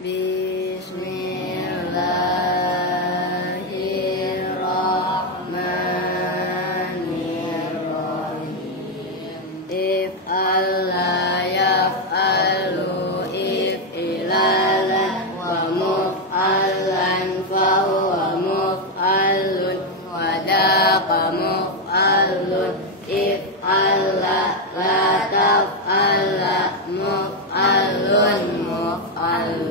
Bismillahirrahmanirrahim. If'ala yaf'alu if'ilalan wa muf'alan fahuwa muf'alun wa daqa muf'alun if'ala la taf'ala muf'alun muf'alun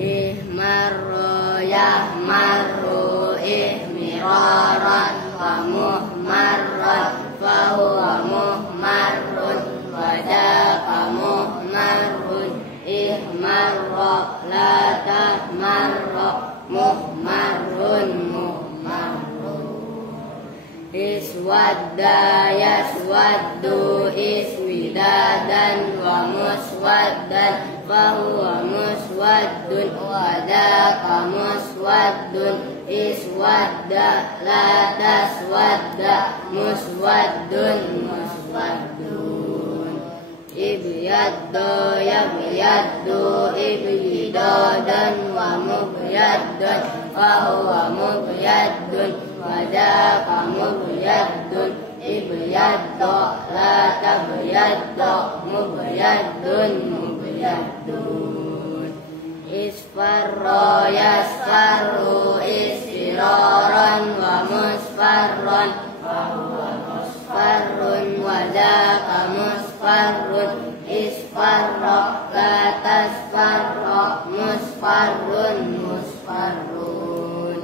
ihmarru yahmarru ihmiraran wa muhmarran fahuwa muhmarrun wa daqa muhmarrun ihmarra la tahmarra muhmarrun muhmarrun iswadda yaswaddu iswidadan wa muswaddan fahuwa muswaddun wa daqa muswaddun iswadda la taswadda muswaddun muswaddun ibyaddu yabyaddu ibyidadan wa mubyaddan fahuwa mubyaddun wa daqa mubyaddun ibyaddu la tabyaddu mubyaddun mubyaddun isfarra yasfarru isfiraran wa musfarran fahuwa musfarrun wa daqa musfarrun isfarra la tasfarra musfarrun musfarrun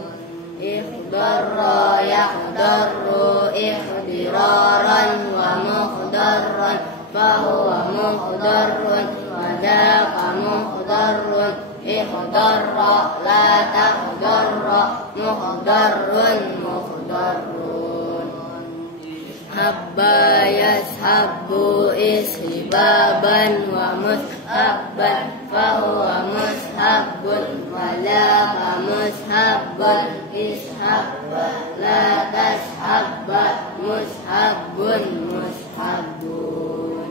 ikhdarra yakhdarru ikhdiraran wa mukhdarran fahuwa mukhdarrun wa daqa mukhdarrun ikhdarra la takhdarra mukhdarrun mukhdarrun habba yashabbu ishibaban wa mushabban fahuwa mushabbun wa laqa mushabbun ishabba la tashabba mushabbun mushabbun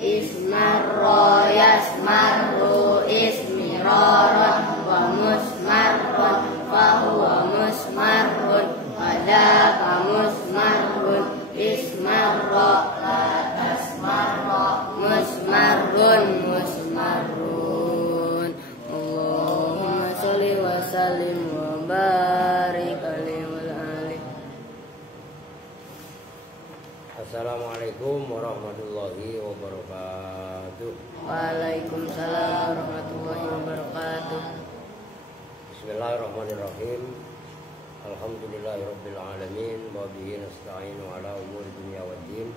ismarra yasmarru ismiraran wa musmarrun fahuwa musmarrun wa laqa musmarrun ismarra la tasmarra musmarrun musmarrun Allahumma sholli wa sallim wa barik alaihi wa alihi. Assalamualaikum warahmatullahi wabarakatuh. Waalaikumsalam warahmatullahi wabarakatuh. Bismillahirrahmanirrahim. Alhamdulillahirabbil alamin wa bihi nasta'inu ala umuri dunya waddin.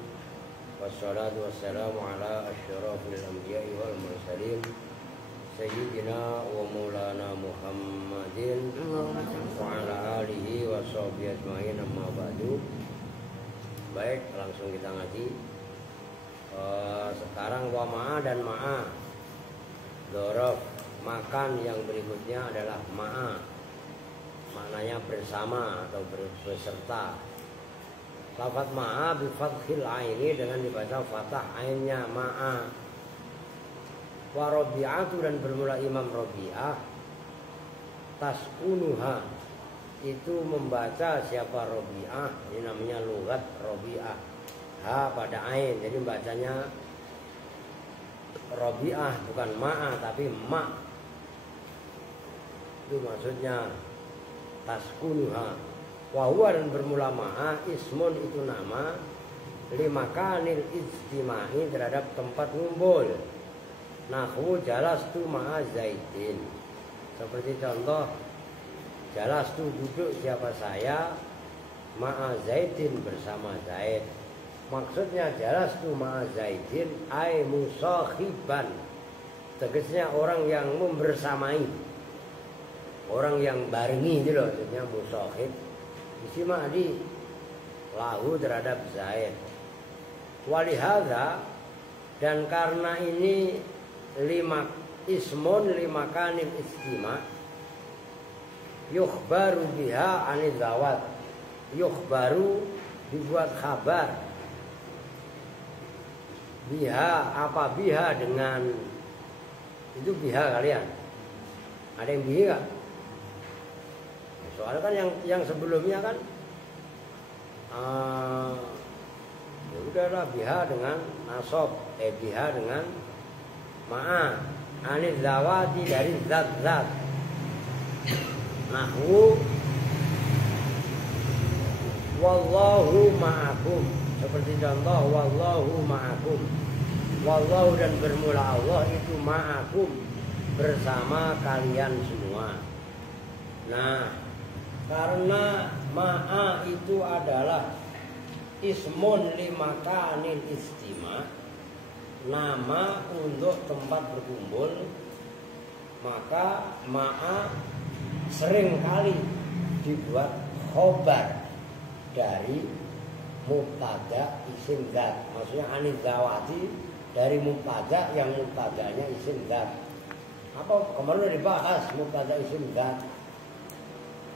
Wassalatu wassalamu ala asyrafil anbiya'i wal mursalin sayyidina wa maulana Muhammadin wa ala alihi wa sahbihi ajmain amma ba'du. Baik, langsung kita ngaji. Sekarang wa ma'a dan ma'a. Dhorof makan yang berikutnya adalah ma'a. Maknanya bersama atau beserta. Lafaz ma'a bi fathil aini dengan dibaca fathah ainnya ma'a. Wa Rabi'atu dan bermula Imam Rabi'ah taskunuha itu membaca siapa Rabi'ah, ini namanya lughat Rabi'ah. Ha pada ain, jadi bacanya Rabi'ah bukan ma'a tapi ma. Itu maksudnya taskunuha. Wa huwa dan bermula ma'a ismun itu nama limakanil ijtima'i terhadap tempat ngumpul. Nahwu jalastu ma'a Zaidin. Seperti contoh jalastu duduk siapa saya ma'a Zaidin bersama Zaid. Maksudnya jalastu ma'a Zaidin ay musakhiban. Tegasnya orang yang membersamai, orang yang barengi itu loh, maksudnya musakhib. Disimak di lahu terhadap Zaid. Walihada dan karena ini lima ismun limakanil istima yukhbaru biha anizawat. Yukhbaru dibuat kabar biha apa biha dengan Itu biha kalian. Ada yang bihi nggak? Soalnya kan yang sebelumnya kan ya udahlah biha dengan nasab, biha dengan ma'a, anil zawati dari zat-zat. Nahwu wallahu ma'akum, seperti contoh wallahu ma'akum. Wallahu dan bermula Allah itu ma'akum, bersama kalian semua. Nah, karena ma'a itu adalah ismun limakanil istima, nama untuk tempat berkumpul, maka ma'a sering kali dibuat khobar dari mubtada isim dzat. Maksudnya anizawati dari mubtada yang mubtadanya isim dzat. Apa kemarin udah dibahas mubtada isim dzat.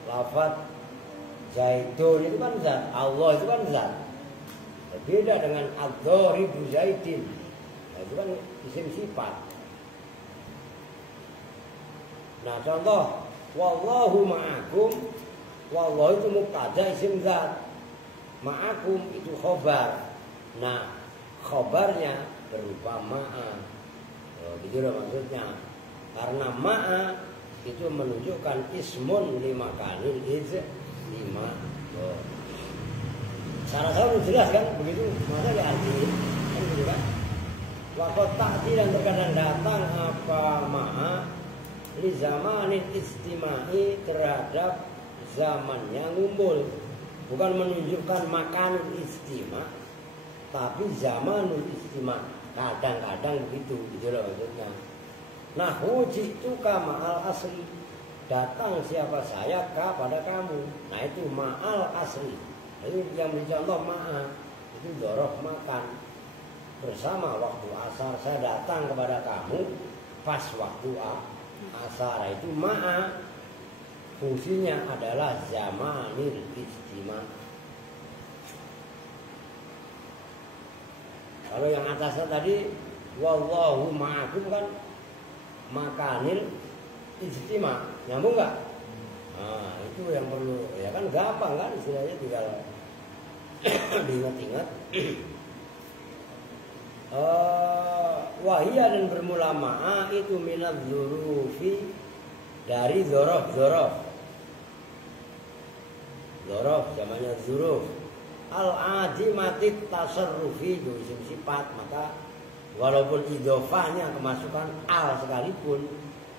Lafaz Zaidun itu kan zat, Allah itu kan zat. Beda dengan adzoribu Zaidin. Nah, itu kan isim sifat. Nah, contoh wallahu ma'akum, wallahu itu mubtada isim zat, ma'akum itu khobar. Nah, khobarnya berupa ma'a. Gitu loh maksudnya. Karena ma'a itu menunjukkan ismun limakanil lima. Secara saya sudah jelas kan begitu. Masa ya artinya kan gitu kan. Waktu ta'ti dan terkadang datang apa ma'a li zamanin istimai terhadap zamannya ngumpul, bukan menunjukkan makan istima, tapi zamanul istima. Kadang-kadang begitu, gitu loh maksudnya. Nah, wujituka ma'al asli, datang siapa saya pada kamu. Nah, itu ma'al asli. Itu yang dicontoh ma'a itu doroh makan. Bersama waktu asar saya datang kepada kamu pas waktu asar. Itu ma'a fungsinya adalah zamanil istima. Kalau yang atasnya tadi wallahu ma'akum kan makanil istima, nyambung nggak? Nah, itu yang perlu, ya kan gampang kan istilahnya, tinggal diingat-ingat. Wahia dan bermula ma'a itu minat zurufi, dari zorof zamannya zuruf. Al-adimatit tasarrufi itu isim sifat, maka walaupun idofahnya kemasukan al sekalipun,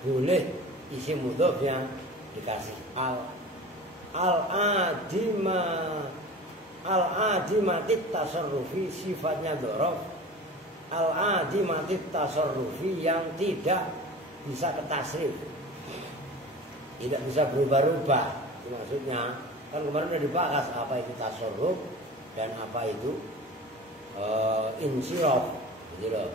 boleh isim mudhofnya dikasih al. Al-adimatit tasarrufi sifatnya dzaraf. Al-adimatit tasarrufi yang tidak bisa ketasrif, tidak bisa berubah-ubah. Itu maksudnya. Kan kemarin sudah dibahas apa itu tasarruf dan apa itu insiraf, gitu loh.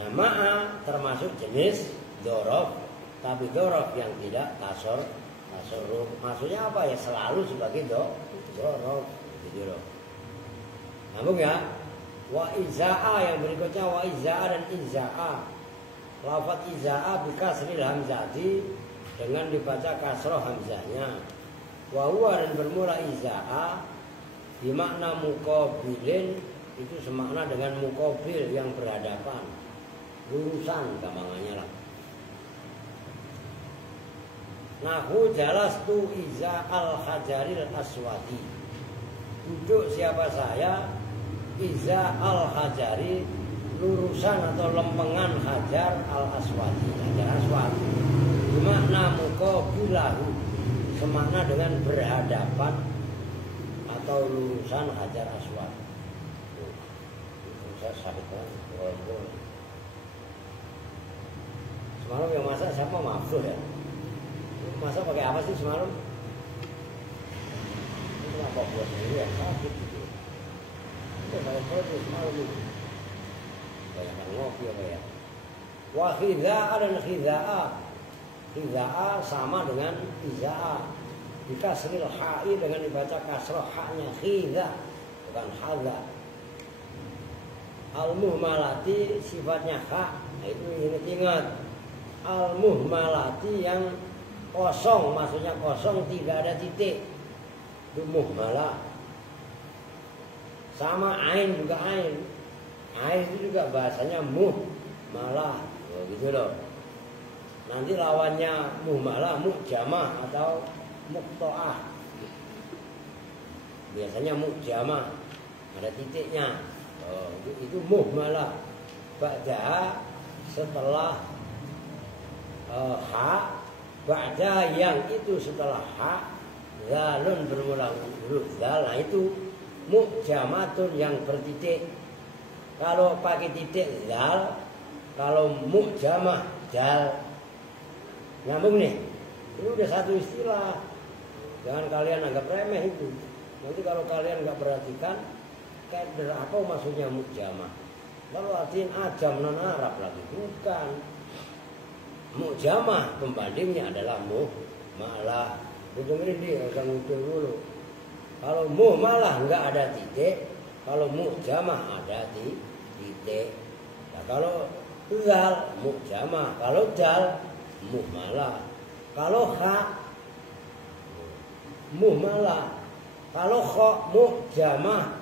Nah, ma'a termasuk jenis dzaraf, tapi dzaraf yang tidak tasarruf. Maksudnya apa ya? Selalu sebagai dzaraf, gitu loh. Nyambung ya? Wa izaa yang berikutnya wa izaa dan izaa. Lafaz izaa bi kasril hamzati, dengan dibaca kasroh hamzahnya. Wa huwa dan bermula izaa bimakna muqabilin, itu semakna dengan muqabil yang berhadapan, lurusan gampangannya lah. Nahu jalastu iza al-hajaril aswadi, duduk siapa saya iza al-hajari, lurusan atau lempengan hajar al-aswadi, hajar aswad. Bimakna muqabilahu, semakna dengan berhadapan atau lurusan hajar aswad. Saya sakit banget. Semalam yang masak siapa? Mahfud ya. Masak pakai apa sih semalam? Ini kenapa buat sendiri ya? Sakit gitu. Itu saya kerja semalam itu. Banyak ngopi apa ya? Wa khidha'a dan khidha'a. Khidha'a sama dengan izaa. Dikasril ha'i dengan dibaca kasroh haknya khidha, bukan hadha. Al-muhmalati sifatnya ha, nah itu ingat-ingat. Al-muhmalati yang kosong, maksudnya kosong tidak ada titik, itu muhmalah. Sama ain juga ain. Ain itu juga bahasanya muhmalah, gitu loh. Nanti lawannya muhmalah mujamah atau muqta'ah. Biasanya mujamah ada titiknya. Itu muhmalah. Ba'da setelah ha, ba'da yang itu setelah ha, zalun berulang huruf zal, nah itu mujamatun yang bertitik. Kalau pakai titik zal, kalau mujamah dal. Nyambung nih. Ini udah satu istilah. Jangan kalian anggap remeh itu. Nanti kalau kalian nggak perhatikan, kayak apa maksudnya mujamah? Lalu artiin ajam non Arab lagi, bukan. Mujamah pembandingnya adalah muhmalah. Dengerin dia, usah ngutul dulu. Kalau muhmalah nggak ada titik, kalau mujamah ada titik. Nah, kalau zal mujamah, kalau dal muhmalah, kalau ha muhmalah, kalau kha mujamah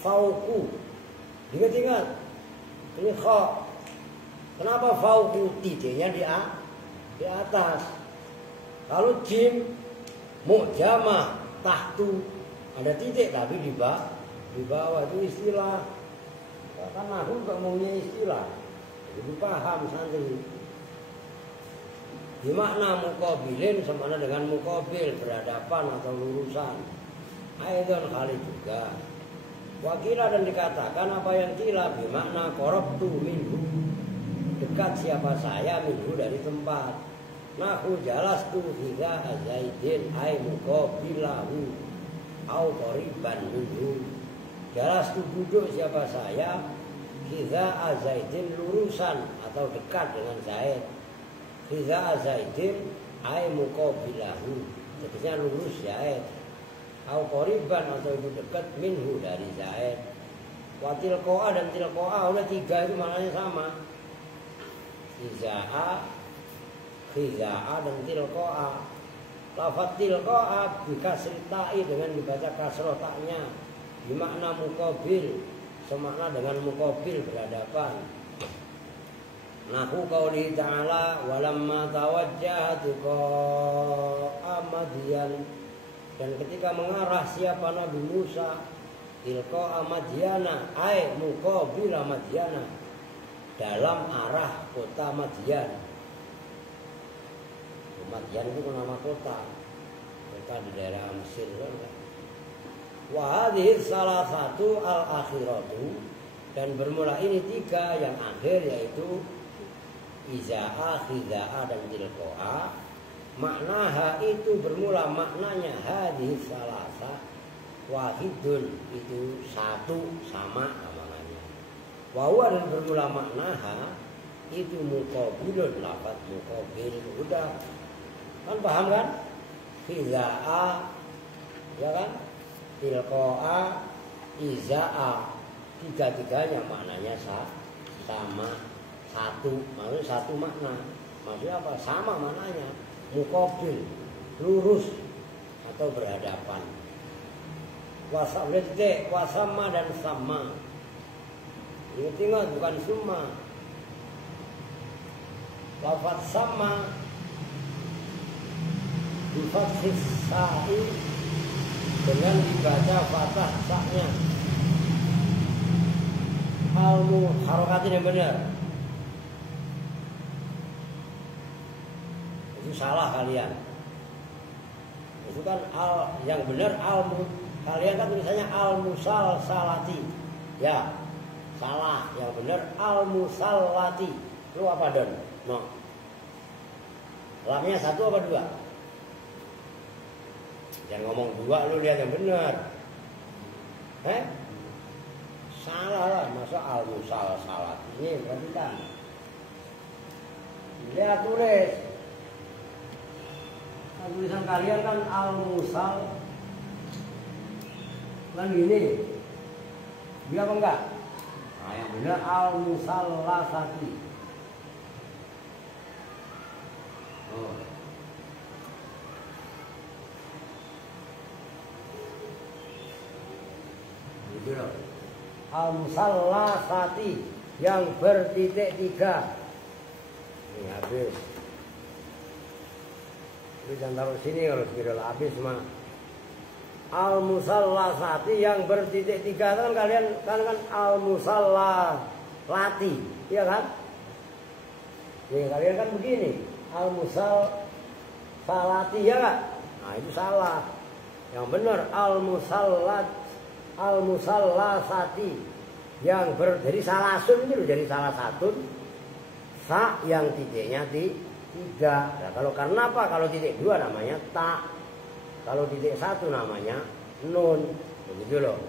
fauku. Ingat-ingat, ini kha. Kenapa fauku? Titiknya di atas. Kalau jim mujamah tahtu, ada titik tapi di bawah. Itu istilah. Kan aku gak maunya istilah. Jadi paham santri. Di makna muqabilin sama dengan muqabil, berhadapan atau lurusan. Aidon kali juga. Wakila dan dikatakan apa yang kila bermakna qarabtu minhu, dekat siapa saya minhu dari tempat. Nahu jalastu hiza azaidin ay muqabilahu au qariban minhu. Jalastu duduk siapa saya hiza azaidin lurusan atau dekat dengan Zaid. Hiza azaidin ay muqabilahu, tegasnya lurus Zaid. Au qariban atau itu dekat minhu dari Zaid. Wa tilqaa dan tilqaa udah tiga itu maknanya sama. Izaa, khizaa dan tilqaa. Lafaz tilqaa bikasri ta'i dengan dibaca kasroh ta'nya, bermakna muqabil, semakna dengan muqabil berhadapan. Nahu qauli ta'ala walamma tawajjahatu Madyan, dan ketika mengarah siapa Nabi Musa ilqa Madyana ay muqabila Madyana, dalam arah kota Madyan. Madyan itu nama kota di daerah Mesir kan. Wa hadhihi salah satu al-akhiratu, dan bermula ini tiga yang akhir yaitu izaa, khizaa dan tilqaa. Maknaha itu bermula maknanya hadhihi salasa wahidun, itu satu sama maknanya. Wa huwa dan bermula maknaha itu muqabilun, lafaz muqabil. Udah kan paham kan? Khizaa ya kan? Tilqaa, izaa, tiga-tiganya maknanya sama, satu, maksudnya satu makna. Maksudnya apa? Sama maknanya. Muqabil, lurus atau berhadapan. Wasama dan sama. Ingat bukan summa. Lafaz sama bifathis sa'i dengan dibaca fathah saknya. Almu harokatin yang benar. Itu salah kalian. Itu kan al yang benar almu. Kalian kan tulisannya al-musal salati. Ya, salah. Yang benar al-musallati. Lu apa don? No. Lamnya satu apa dua? Jangan ngomong dua, lu lihat yang benar. Salah lah, masa al-musal salati. Ini berarti kan. Lihat tulis. Nah, tulisan kalian kan al-musal kan gini. Dia apa enggak? Nah, yang benar al-musallasati. Oh. Gitu loh. Al-musallasati yang bertitik 3. Ini habis. Ini jangan taruh sini kalau sudah habis mah. Al-musallasati yang bertitik 3 kan kalian kan al-musallati, iya kan? Ya kalian kan begini, al-musalsalati ya kan? Nah itu salah. Yang benar al-musallasati yang jadi salasun itu jadi salah satu sa yang titiknya 3. Nah, kalau karena apa? Kalau titik 2 namanya ta. Kalau titik 1 namanya nun. Begitu loh.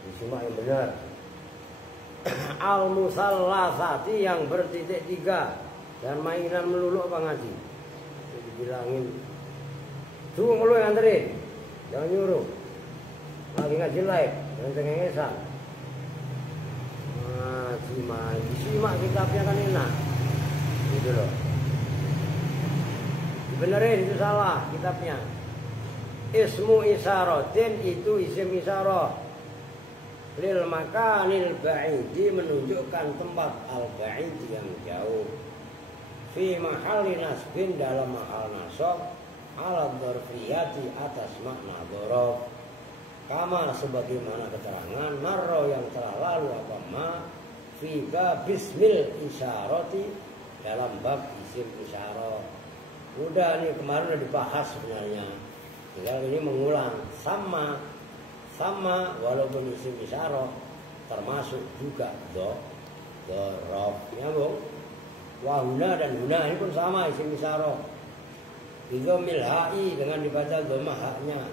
Disimak yang benar. Al-musallasati yang bertitik 3. Dan mainan melulu apa ngaji? Dibilangin. Tunggu lu yang nganterin. Jangan nyuruh. Lagi ngaji live. Jangan cengengesan. Disimak kitabnya kan enak. Gitu loh. Benerin itu salah kitabnya. Ismu isyaratin itu isim isyarah. Lil makanil ba'idi menunjukkan tempat al-ba'id yang jauh. Fi mahalli nasbin dalam mahal nasab ala dzarfiyati atas makna dzaraf. Kama sebagaimana keterangan marro yang telah lalu apa ma fi bismil isyarati dalam bab isim isyarah. Udah nih kemarin udah dibahas sebenarnya. Tinggal ini mengulang sama walaupun isim isyarah termasuk juga dzaraf. Nyambung. Wahuna dan huna ini pun sama isim isyarah. Bidhamil ha'i dengan dibaca dhammah haknya.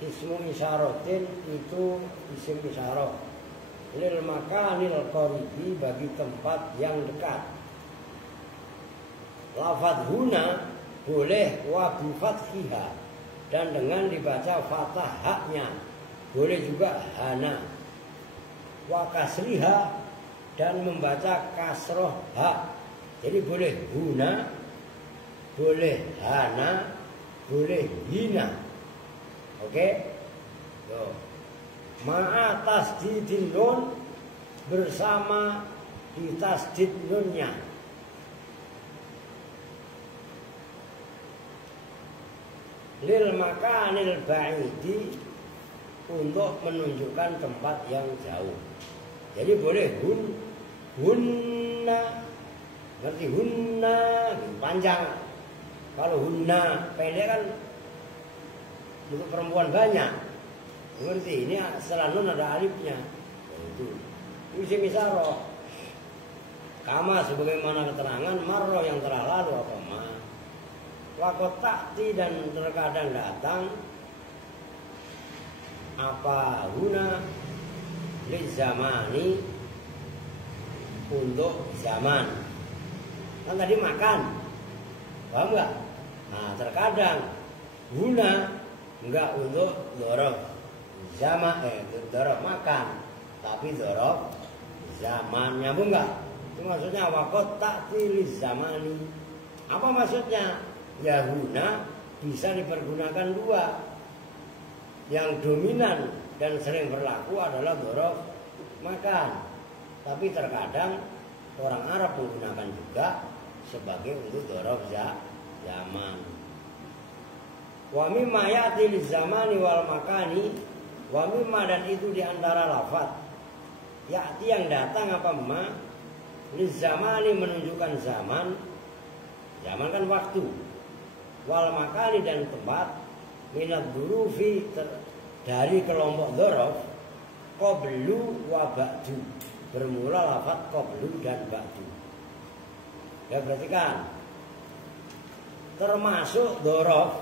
Ismu isyaratin itu isim isyarah. Lil makanil qaribi bagi tempat yang dekat. Lafadz huna boleh wa bi fathiha dan dengan dibaca fathah haknya. Boleh juga hana. Wa kasriha dan membaca kasroh hak. Jadi boleh huna, boleh hana, boleh hina. Oke? Ma'a tasdidin nun bersama di tasdid nunnya. Lil makanil ba'idi untuk menunjukkan tempat yang jauh. Jadi boleh hunna, ngerti hunna panjang. Kalau hunna pendek kan untuk perempuan banyak. Ngerti ini setelah nun ada alifnya. Itu isim isyarah. Kama sebagaimana keterangan marro yang telah lalu apa ma. Wakot takti dan terkadang datang apa huna li zamani untuk zaman. Kan tadi makan, paham nggak? Nah terkadang huna enggak untuk dzaraf zaman dzaraf makan, tapi dzaraf zaman. Nyambung nggak? Itu maksudnya wakot takti li zamani. Apa maksudnya? Ya huna bisa dipergunakan 2. Yang dominan dan sering berlaku adalah dzaraf makan. Tapi terkadang orang Arab menggunakan juga sebagai untuk dzaraf zaman. Wa mimma ya'ti liz-zamani wal makani, wa mimma dan itu diantara lafaz ya'ti yang datang apa ma liz-zamani menunjukkan zaman. Zaman kan waktu. Wal makani dan tempat minat durufi dari kelompok dzaraf qablu wa ba'du bermula lafaz qablu dan ba'du. Ya berarti kan termasuk dzaraf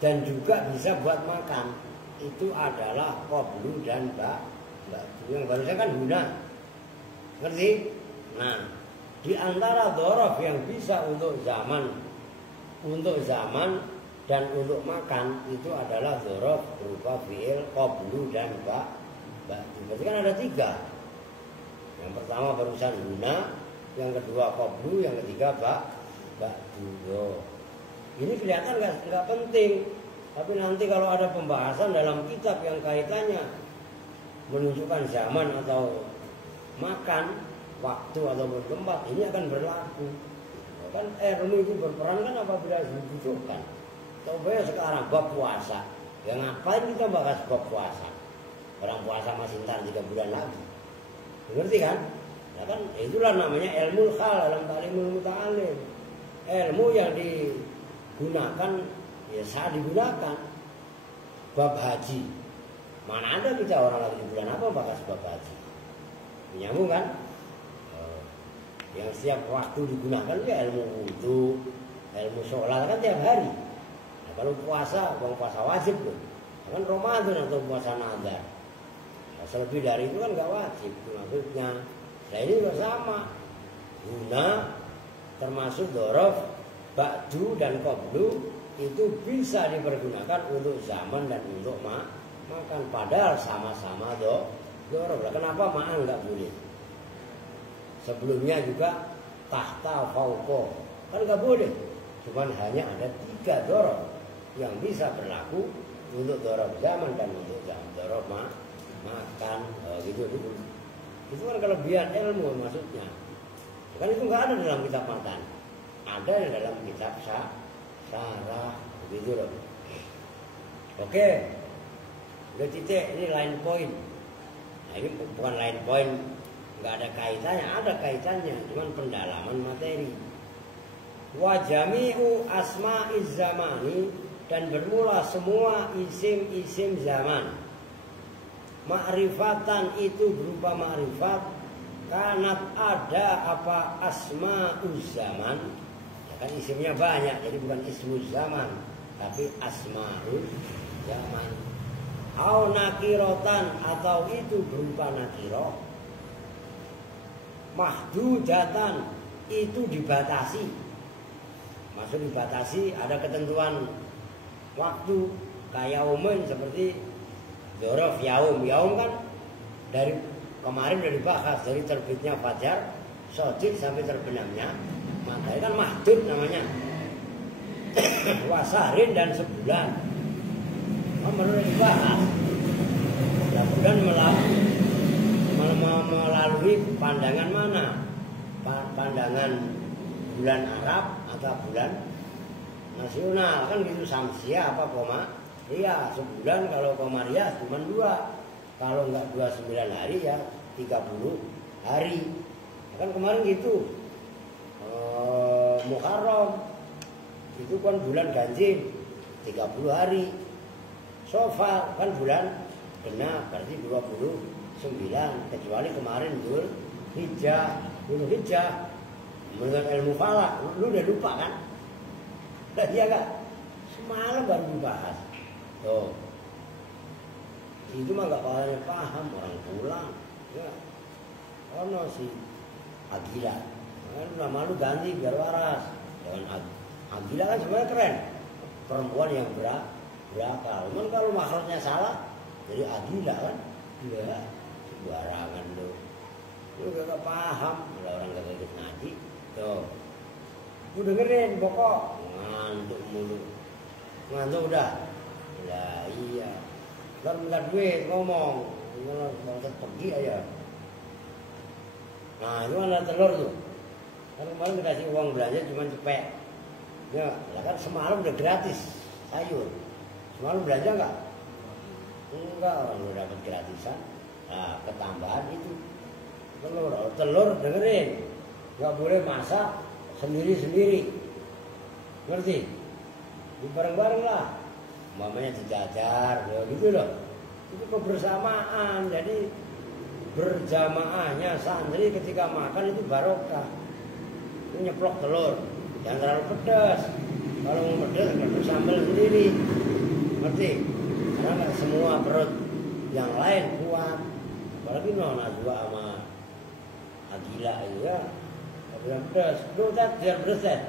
dan juga bisa buat makan itu adalah qablu dan ba'du. Yang barusan kan guna. Ngerti? Nah, di antara dzaraf yang bisa untuk zaman dan untuk makan itu adalah dzaraf berupa fi'il qablu dan ba'du. Berarti kan ada 3. Yang pertama barusan guna, yang kedua qablu, yang ketiga ba'du. Ini kelihatan nggak penting, tapi nanti kalau ada pembahasan dalam kitab yang kaitannya menunjukkan zaman atau makan, waktu ataupun tempat, ini akan berlaku. Kan ilmu itu berperan kan apabila dibutuhkan. Coba sekarang bab puasa, ya ngapain kita bahas bab puasa? Orang puasa masih ntar 3 bulan lagi. Ngerti kan? Nah kan itulah namanya ilmu hal dalam ta'limul muta'alim. Ilmu yang digunakan ya saat digunakan. Bab haji, mana ada kita orang lagi di bulan apa bahas bab haji? Menyambung kan? Yang setiap waktu digunakan ya ilmu wudu, ilmu sholat kan tiap hari. Nah, kalau puasa wajib loh. Kan Ramadan atau puasa nazar. Nah, selebih dari itu kan nggak wajib itu maksudnya. Nah ini juga sama. Guna termasuk dzaraf, ba'du dan qablu itu bisa dipergunakan untuk zaman dan untuk makan. Padahal sama-sama dzaraf. Kenapa ma'an nggak boleh? Sebelumnya juga tahta fauqa kan nggak boleh. Cuman hanya ada 3 dzaraf yang bisa berlaku untuk dzaraf zaman dan untuk dzaraf makan. Gitu. Itu kan kelebihan ilmu maksudnya. Kan itu nggak ada dalam kitab matan, ada dalam kitab syarah begitu loh. Oke, udah titik, ini line point. Nah ini bukan line point, nggak ada kaitannya, ada kaitannya, cuman pendalaman materi. Wa jami'u asma'iz zamani, dan bermula semua isim-isim zaman. Ma'rifatan itu berupa ma'rifat, kanat ada apa asma'uz zaman. Ya kan isimnya banyak, jadi bukan ismuz zaman, tapi asma'uz zaman. Au nakirotan, atau itu berupa nakiroh. Mahdudatan, itu dibatasi. Maksud dibatasi, ada ketentuan waktu. Kayak umum seperti dzaraf yaum. Yaum kan dari kemarin udah dibahas, dari terbitnya fajar shadiq sampai terbenamnya matahari kan mahdud namanya. Wasarin dan sebulan kan menurut dibahas. Ya bulan melalui pandangan mana? Pandangan bulan Arab atau bulan nasional kan gitu. Samsia apa Komariah. Sebulan kalau Komariah cuma 2, kalau enggak 29 hari ya 30 hari. Kan kemarin gitu. Muharram itu kan bulan ganjil 30 hari. Safar kan bulan genap berarti 29, kecuali kemarin Dzulhijjah. Menurut ilmu falak, lu udah lupa kan? Iya gak? Semalam baru dibahas. Tuh. Itu mah gak paham orang pulang. Ya. Ono si Agila. Kan nama lu ganti biar waras. Jangan Agila kan sebenarnya keren. Perempuan yang berakal. Cuman kalau makhluknya salah, jadi Agila kan? Iya. Sembarangan lu. Lu gak paham. Kalau orang gak ikut ngaji. Tuh. Lu dengerin pokok. Ngantuk mulu. Ngantuk udah. Lah iya. Kan minta duit ngomong. Bangsa pergi aja. Nah itu ada telur tuh. Kan kemarin dikasih uang belanja cuma cepet. Ya, lah kan semalam udah gratis sayur. Semalam belanja enggak? Enggak, orang udah dapat gratisan. Nah, ketambahan itu telur dengerin. Enggak boleh masak sendiri-sendiri. Ngerti? Bareng-bareng lah. Mamanya dijajar, ya gitu loh. Itu kebersamaan. Jadi berjamaahnya santri ketika makan itu barokah. Itu nyeplok telur, jangan terlalu pedas. Kalau mau pedas, kasih sambal sendiri. Ngerti? Karena nggak semua perut yang lain kuat. Apalagi Najwa sama Agila itu ya, nggak boleh pedas. Lu tak biar pedas deh.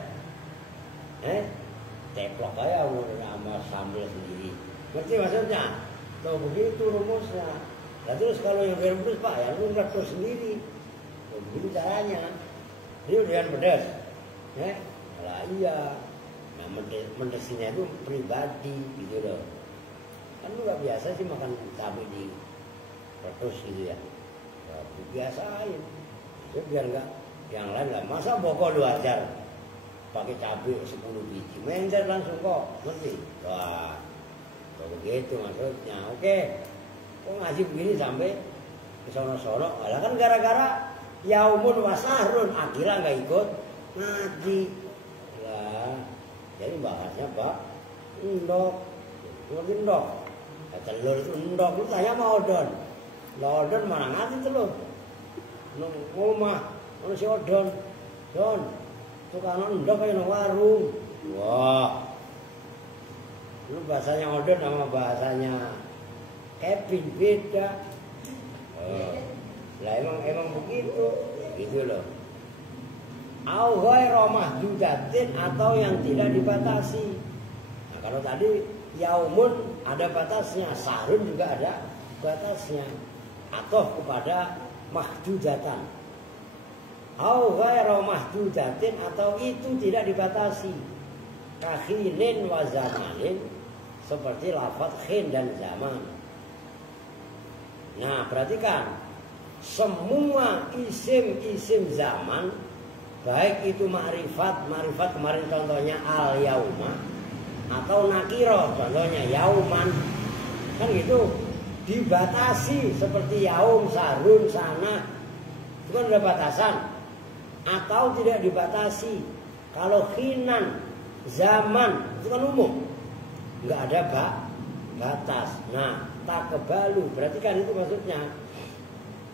Ceplok aja sama sambal sendiri. Ngerti maksudnya? Tuh begitu rumusnya. Nah terus kalau yang pedes Pak, ya lu retus sendiri. Begini caranya. Dia dengan pedas. Lah iya. Nah medesnya itu pribadi gitu loh. Kan lu gak biasa sih makan cabai di retus gitu ya. Ya biasain. Jadi biar enggak yang lain lah. Masa bokol lu ajar pakai cabai 10 biji. Mencer langsung kok. Ngerti? Wah. Begitu maksudnya. Oke. Kok ngaji begini sampai ke sono-sono? Lah kan gara-gara yaumun wasahrun akhirnya nggak ikut ngaji. Lah, jadi bahasnya Pak, endok. Ngerti endok? Telur itu endok. Lu tanya sama Odon. Lah Odon mana ngerti telur? Nang omah, ono si Odon. Don, tukang endok kaya nang warung. Wah. Lu bahasanya Odon sama bahasanya Kevin beda. Lah emang begitu, gitu loh. Au ghairu mahdudatin atau yang tidak dibatasi. Nah, kalau tadi yaumun ada batasnya, sahrun juga ada batasnya. Atau kepada mahdudatan. Au ghairu mahdudatin atau itu tidak dibatasi. Kakhinin wa zamanin seperti lafaz khin dan zaman. Nah, perhatikan semua isim-isim zaman, baik itu ma'rifat kemarin contohnya al-yauma, atau nakiro contohnya yauman, kan gitu, dibatasi seperti yaum, sarun, sana, itu kan udah batasan. Atau tidak dibatasi. Kalau khinan, zaman, itu kan umum, nggak ada batas. Nah, takbalu, perhatikan itu maksudnya.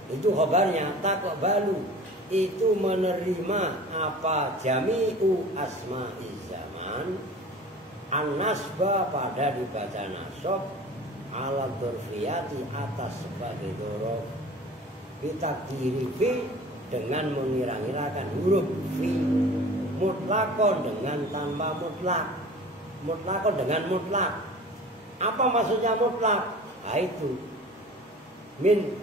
Itu khabarnya, takbalu itu menerima apa jami'u asma'iz zaman an-nasba pada dibaca nasab ala dzurfiyati atas sebagai dzuruf bitakdiri fi dengan mengira-ngirakan huruf fi mutlakon dengan tanpa mutlak, mutlakon dengan mutlak. Apa maksudnya mutlak? Nah, itu min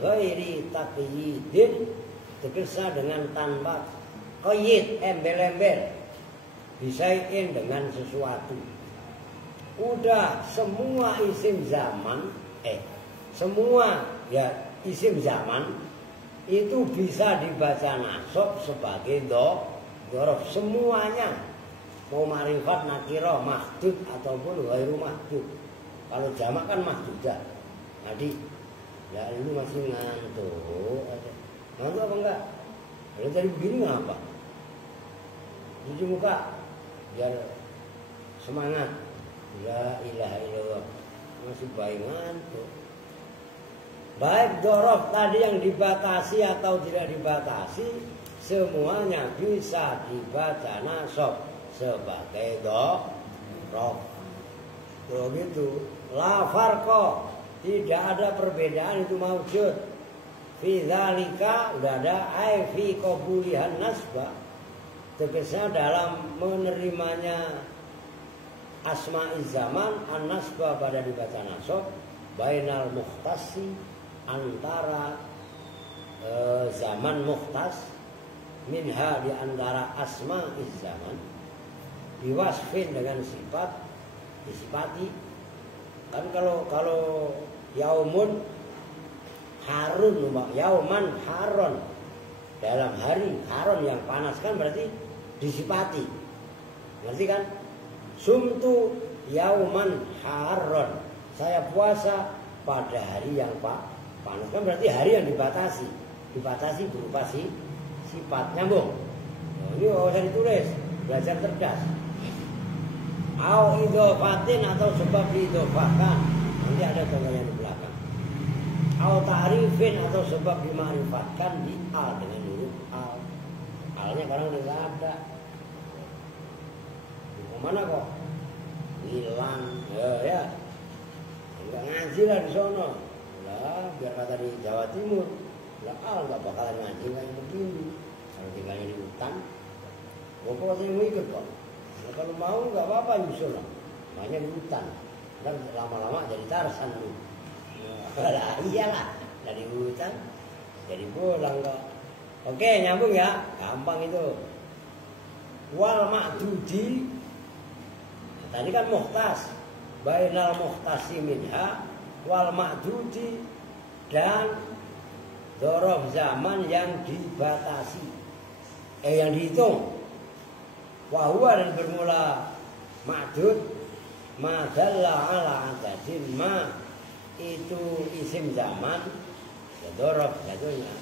ghairi taqyidin, terkesa dengan tanpa qayyid, embel-embel, bisain dengan sesuatu. Udah semua isim zaman, semua ya isim zaman itu bisa dibaca nasab sebagai dzaraf semuanya, mau ma'rifat, nakirah, mahdud ataupun ghairu mahdud. Kalau jamak kan mahdudah. Tadi, ya lu masih ngantuk. Ngantuk apa enggak? Kalau tadi begini ngapa? Cuci muka biar semangat. La ilaha illallah. Masih baik ngantuk. Baik dzaraf tadi yang dibatasi atau tidak dibatasi, semuanya bisa dibaca nasab sebagai dzaraf. Kalau gitu, la farqa, tidak ada perbedaan itu maujud. Fi dzalika udah ada ai fi qabulihan nasba. Tegasnya dalam menerimanya asma'iz zaman an-nasba pada dibaca nasab bainal muhtasi antara zaman muhtas minha di antara asma'iz zaman diwasfin dengan sifat disifati. Kan kalau yaumun harun, yauman haron, dalam hari haron yang panas kan berarti disifati. Ngerti kan? Sumtu yauman haron, saya puasa pada hari yang panas kan berarti hari yang dibatasi berupa sifat. Nyambung. Nah, ini usah ditulis, belajar cerdas. Au idhofatin atau sebab diidhofahkan, nanti ada contohnya di belakang. Au ta'rifin atau sebab dima'rifatkan di al dengan huruf al. Alnya kadang tidak ada. Kemana kok? Hilang. Ya. Enggak ngaji lah di sono. Lah, biar kata di Jawa Timur. Lah al enggak bakalan ngaji kayak begini. Kalau tinggalnya di hutan, bapak saya mau ikut kok. Nah, kalau mau nggak apa-apa nyusul lah. Makanya di hutan. Dan lama-lama jadi Tarsan lu. Lah iyalah, dari hutan jadi pulang kok. Oke, nyambung ya, gampang itu. Wal ma'dudi, tadi kan muhtas, bainal muhtasi minha wal ma'dudi, dan dzaraf zaman yang dibatasi, yang dihitung. Wahwa dan bermula ma'dud, ma dalla ala adadin, ma itu isim zaman, ya dzaraf jatuhnya.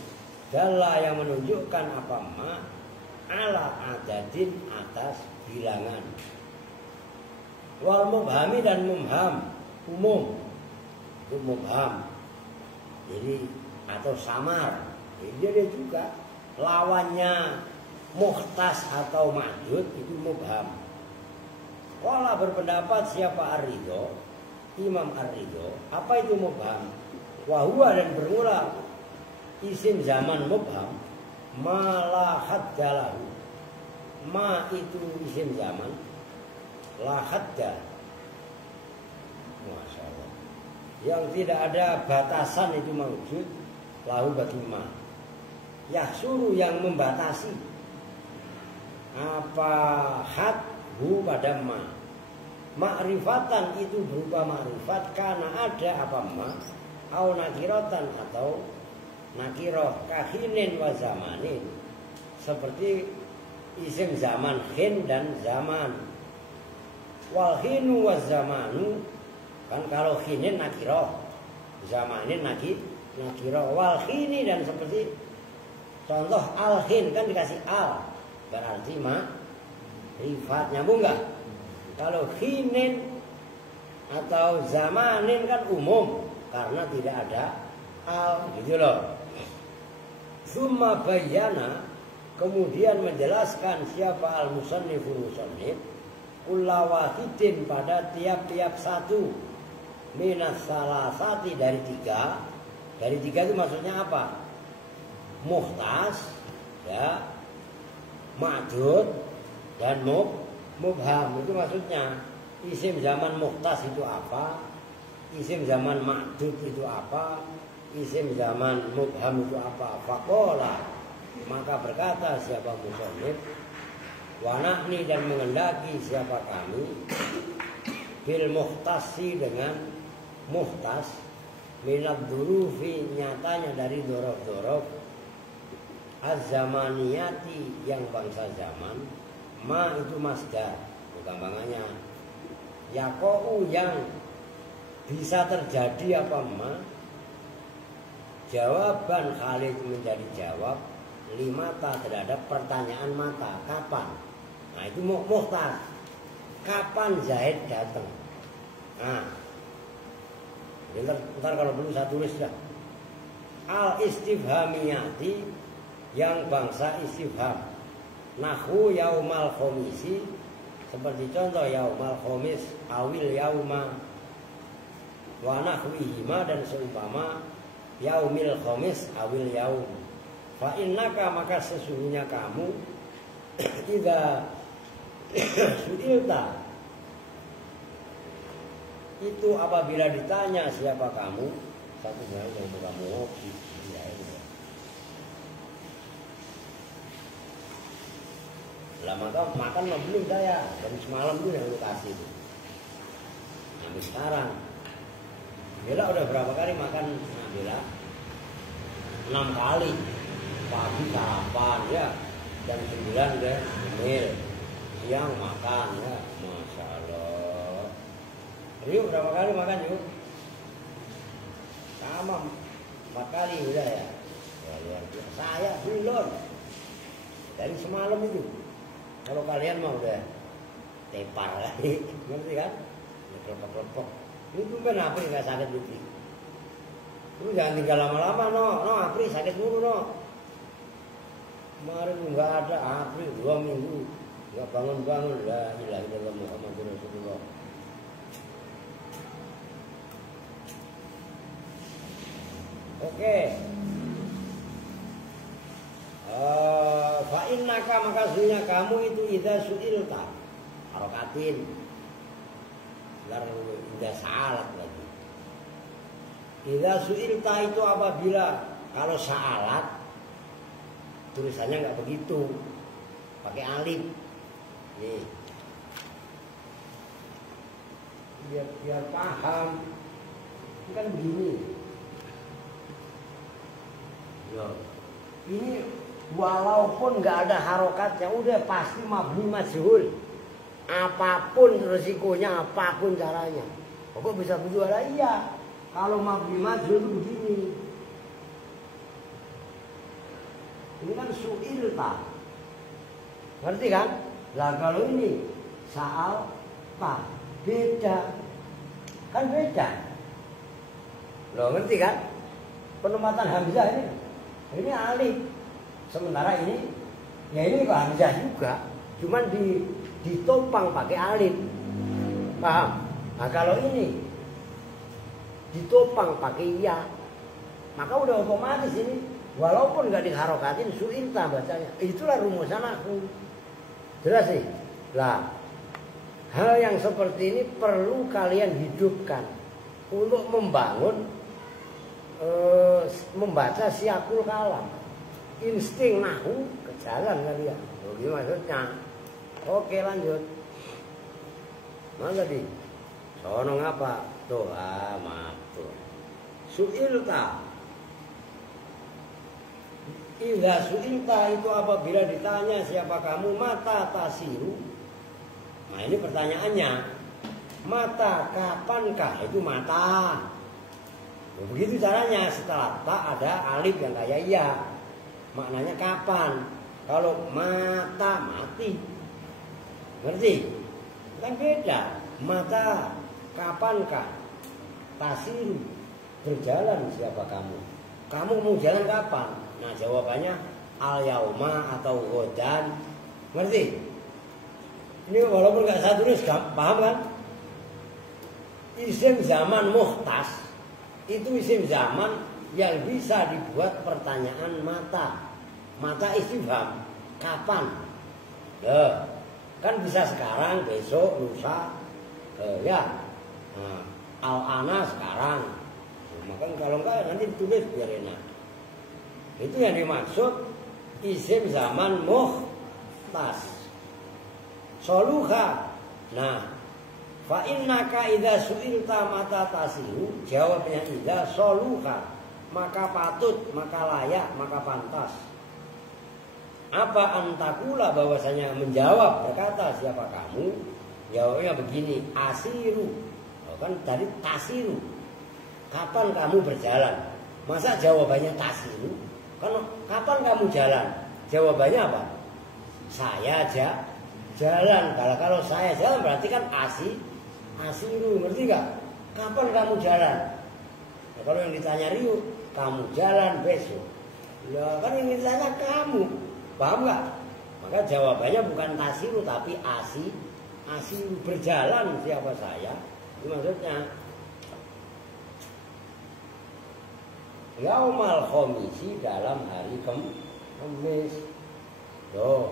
Dalla yang menunjukkan apa, ma ala adadin, atas bilangan. Wal mubhami dan mubham, umum itu mubham, jadi atau samar. Jadi dia juga lawannya muhtas atau ma'dud itu mubham. Qala berpendapat siapa Ar-Ridho, Imam Ar-Ridho, apa itu mubham? Wa huwa dan bermula isim zaman mubham, ma la hadda lahu. Ma itu isim zaman, la hadda, Masya Allah, yang tidak ada batasan itu maksud, lahu bagi ma. Yahsuru yang membatasi, apa hadhu pada ma. Ma'rifatan itu berupa ma'rifat karena ada apa ma, au nakiratan atau nakiroh, kahinin wa zamanin, seperti isim zaman hin dan zaman. Wal hinu wa zamanu, kan kalau hinin nakiroh, zamanin nakiroh. Wal hini dan seperti contoh al hin, kan dikasih al, berarti ma'rifat. Nyambung nggak? Kalau hinin atau zamanin kan umum karena tidak ada al, gitu loh. Summa bayyana, kemudian menjelaskan siapa al-musanniful musannif, kulla wahidin pada tiap-tiap satu, minas salasati dari tiga. Dari tiga itu maksudnya apa? Muhtas, ya, ma'dud dan mubham. Itu maksudnya. Isim zaman muhtas itu apa? Isim zaman ma'dud itu apa? Isim zaman mubham itu apa? Faqala, maka berkata siapa musannif, wa nahni dan mengendaki siapa kami, bil muhtasi dengan muhtas, minad durufi nyatanya dari dzaraf-dzaraf, az-zamaniyati yang bangsa zaman, ma itu masdar, gampangannya yaqau yang bisa terjadi apa ma, jawaban Khalid menjadi jawab, limata terhadap pertanyaan mata, kapan. Nah itu muhtas, kapan Zaid datang. Nah ntar kalau perlu saya tulis ya. Al istifhamiyati yang bangsa istifham, nahu yaumal khomisi, seperti contoh yaumal khomis, awil yauma, wa nahwihima dan seumpama yaumil khomis, awil yaum. Fa innaka maka sesungguhnya kamu, idza su'ilta, itu apabila ditanya siapa kamu, satu hal yang kamu ngopi, ya itu. Lah maka makan mah belum saya, dari semalam tuh yang lu kasih itu. Sampai sekarang. Bella udah berapa kali makan? Nah, Bella 6 kali. Pagi sarapan ya, jam 9 udah ngemil, siang makan ya, Masya Allah. Yuk berapa kali makan yuk? Sama 4 kali udah ya. Ya luar biasa. Saya belum dari semalam itu. Kalau kalian mau udah tepar lagi, ngerti kan? Kelepok-kelepok. Itu kan Apri nggak sakit Lutfi. Lu jangan tinggal lama-lama no Apri sakit mulu no. Kemarin nggak ada Apri 2 minggu nggak bangun-bangun. La ilaha illallah Muhammadur Rasulullah. Oke. Fa innaka maka sesungguhnya kamu itu idza su'ilta, harokatin, lalu idza sa'alat lagi. Idza su'ilta itu apabila kalau sa'alat tulisannya nggak begitu, pakai alif. Nih. Biar paham. Ini kan begini. Yo. Ini walaupun nggak ada harokatnya, udah pasti mabni majhul. Apapun resikonya, apapun caranya. Kok bisa berjuara? Iya. Kalau mabni majhul itu begini. Ini kan su'ilta. Ngerti kan? Lah kalau ini sa'al ta, beda. Kan beda. Loh ngerti kan? Penempatan hamzah ini. Ini alif. Sementara ini ya ini kok hamzah juga. Cuman ditopang pakai alif. Paham? Nah kalau ini ditopang pakai ya, maka udah otomatis ini walaupun nggak diharokatin su'ilta bacanya. Itulah rumusan aku. Jelas sih. Lah, hal yang seperti ini perlu kalian hidupkan untuk membangun membaca siakul kalam. Insting nahu ke jalan kalian. Begitu maksudnya. Oke lanjut. Mana tadi? Sono ngapa? Tuh, maaf tuh. Su'ilta. Idza su'ilta itu apabila ditanya siapa kamu, mata tasiru. Nah ini pertanyaannya. Mata kapankah? Itu mata. Nah, begitu caranya. Setelah tak ada alif yang kayak iya. Maknanya kapan. Kalau mata mati. Ngerti? Kan beda. Mata kapankah? Tasiru. Berjalan siapa kamu? Kamu mau jalan kapan? Nah jawabannya al-yauma atau ghodan. Ngerti? Ini walaupun gak saya tulis, paham kan? Isim zaman muhtas itu isim zaman yang bisa dibuat pertanyaan mata. Mata istifham. Kapan? Ya, kan bisa sekarang, besok, lusa. Ya. Nah, al-ana sekarang. Maka kalau enggak nanti ditulis biar enak. Itu yang dimaksud isim zaman muhtas. Soluha. Nah, fa innaka idza su'ilta mata tasiru, jawabnya idza soluha, maka patut, maka layak, maka pantas. Apa antakula bahwasanya menjawab berkata siapa kamu? Jawabnya begini, asiru. Oh, kan tadi tasiru. Kapan kamu berjalan? Masa jawabannya tasiru? Kan kapan kamu jalan? Jawabannya apa? Saya aja jalan. Kalau saya jalan berarti kan asiru, ngerti gak? Kapan kamu jalan? Nah, kalau yang ditanya Rio, kamu jalan besok. Ya kan yang ditanya kamu, paham gak? Maka jawabannya bukan tasiru tapi asiru, berjalan siapa saya? Itu maksudnya. Yaumal khomisi dalam hari Kamis. Tuh.